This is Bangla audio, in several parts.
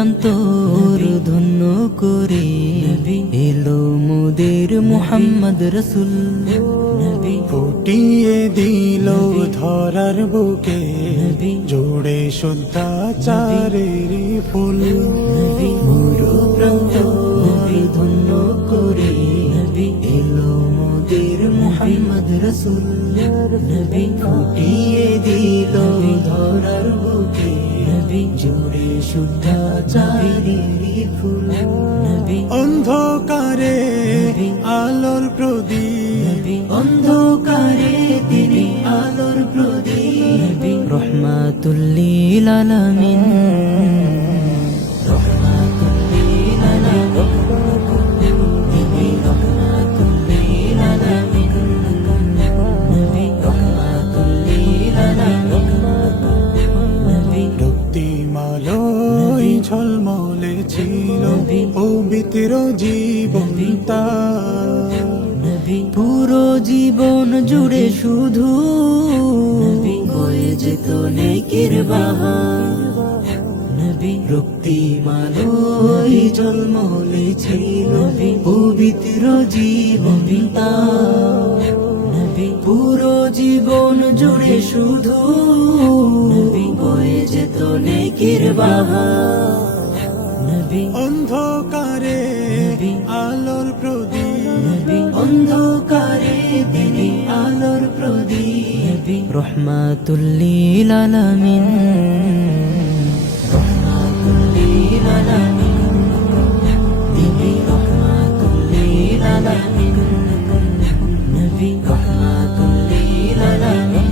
প্রান্তর ধন্য করে এলো মোদের মুহাম্মদ রসুল। ফুটিয়ে দিল ধরার বুকে জোড়ে শুদ্ধাচারের ফুল। পুরো প্রান্তর ধন্য করে এলো মোদের মুহাম্মদ রসুল। ফুটিয়ে দিল ধরার বুকে জোড়ে শুদ্ধাচারের ফুল। অন্ধকারে আলোর প্রদীপ, অন্ধকারে তিনি আলোর প্রদীপ। রহমাতুল লিল আলামিন, রহমাতুল লিল আলামিন, তিনি রহমাতুল লিল আলামিন, নবী রহমাতুল লিল আলামিন, নবী। রক্তিমালয় ঝলমলে ছিল পবিত্র জীবন তার। পুরো জীবন জুড়ে শুধু বয়ে যেত নেকির বাহার। রক্তিমালয় ঝলমলে ছিল পবিত্র জীবন তার। পুরো জীবন জুড়ে শুধু বয়ে যেত নেকির বাহার। অন্ধকারে আলোর প্রদীপ, অন্ধকারে তিনি আলোর প্রদীপ। রহমাতুল লিল আলামিন, রহমাতুল লিল আলামিন, তিনি রহমাতুল লিল আলামিন, নবী রহমাতুল লিল আলামিন,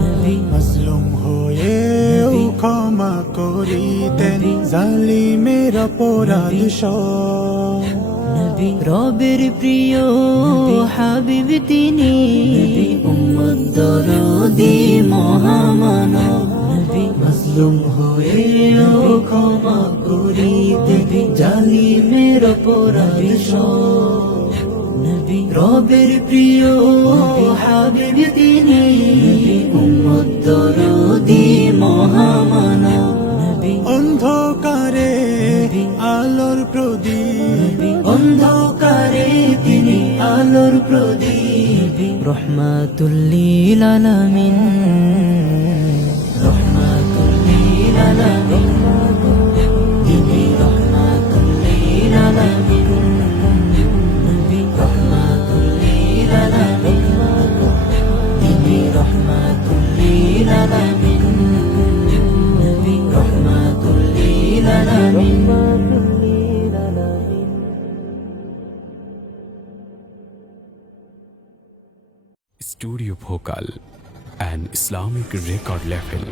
নবী। মাজলুম হয়েও ক্ষমা করিতেন জালিমের অপরাধ সব। রবের প্রিয় হাবিব তিনি, উম্মত দরদি মহামানব। মাজলুম হয়েও ক্ষমা করিতেন জালিমের অপরাধ সব। রবের প্রিয় হাবিব তিনি, উম্মত দরদি মহামানব। অন্ধকারে আলোর প্রদীপ, অন্ধকারে তিনি আলোর প্রদীপ। রহমাতুল লিল আলামিন, রহমাতুল লিল আলামিন, তিনি রহমাতুল লিল আলামিন, নবী রহমাতুল লিল আলামিন, তিনি রহমাতুল লিল আলামিন, নবী রহমাতুল লিল আলামিন। Studio Bhokal, an Islamic record label.